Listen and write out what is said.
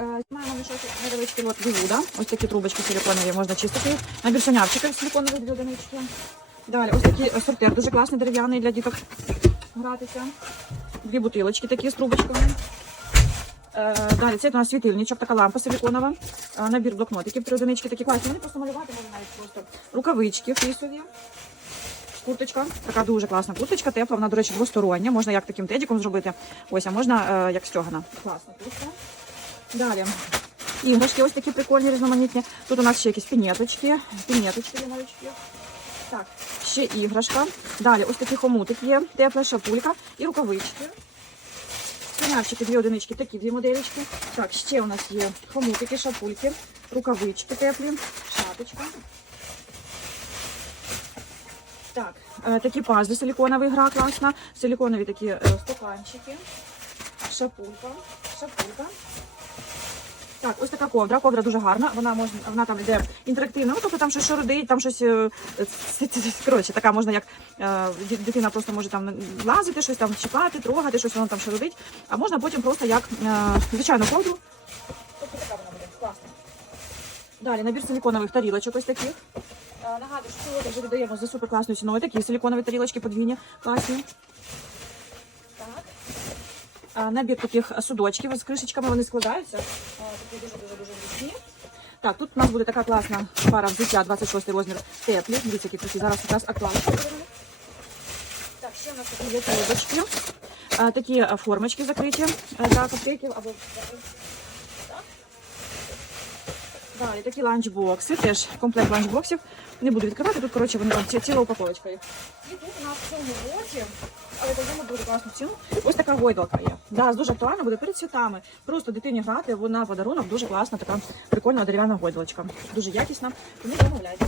е, маємо мішочок невеличкий от Вівуда. Ось такі трубочки силиконові можна чистити. Набір сонявчиків силиконових дві одинички. Далі ось такий сортир, дуже класний дерев'яний для діток гратися. Дві бутилочки такі з трубочками. Е, Далі це у нас світильничок, така лампа силиконова. Е, Набір блокнотиків, три одинички такі класні. Вони просто малювати можна навіть просто. Рукавички флісові. Курточка, така дуже класна курточка, тепла, вона, до речі, двостороння. Можна як таким тедіком зробити. Ось, а можна е, як стьогана. Класна куртка. Далі. Іграшки ось такі прикольні, різноманітні. Тут у нас ще якісь пінеточки. Пінеточки є навіть. Так, ще іграшка. Далі ось такі хомутик є, тепла шапулька і рукавички. Свинявчики, дві одинички, такі дві моделечки. Так, ще у нас є хомутики, шапульки, рукавички теплі, шапочка. Так, е, такі пазли силиконові гра класна. Силиконові такі е, стаканчики. Шапулька. Шапулька. Так, ось така ковдра. Ковдра дуже гарна. Вона можна, вона там йде інтерактивна. Ну, тобто там щось шурудить, там щось. е, Коротше, така можна як е, дитина просто може там лазити, щось там чіпати, трогати, щось воно там шурудить. А можна потім просто як е, звичайну ковдру. Тобто така вона буде класна. Далі набір силиконових тарілочок ось таких. Нагадую, що сьогодні вже за супер класною ціною такі силиконові тарілочки подвійні, класні. Набір таких судочків з кришечками, вони складаються. Такі дуже-дуже-дуже зручні. Так, тут у нас буде така класна пара взуття, 26 розмір теплі. Дивіться, які красиві. Зараз якраз актуально. Так, ще у нас такі є. А, Такі формочки закриті для коптейків або Далі такі ланчбокси, теж комплект ланчбоксів. Не буду відкривати, тут, коротше, вони там ціла упаковочка. І тут у нас в цьому році, але даємо дуже класну ціну. Ось така гойдалка є. Да, дуже актуально буде перед святами. Просто дитині грати, вона подарунок дуже класна, така прикольна дерев'яна гойдалочка. Дуже якісна. Тому замовляйте.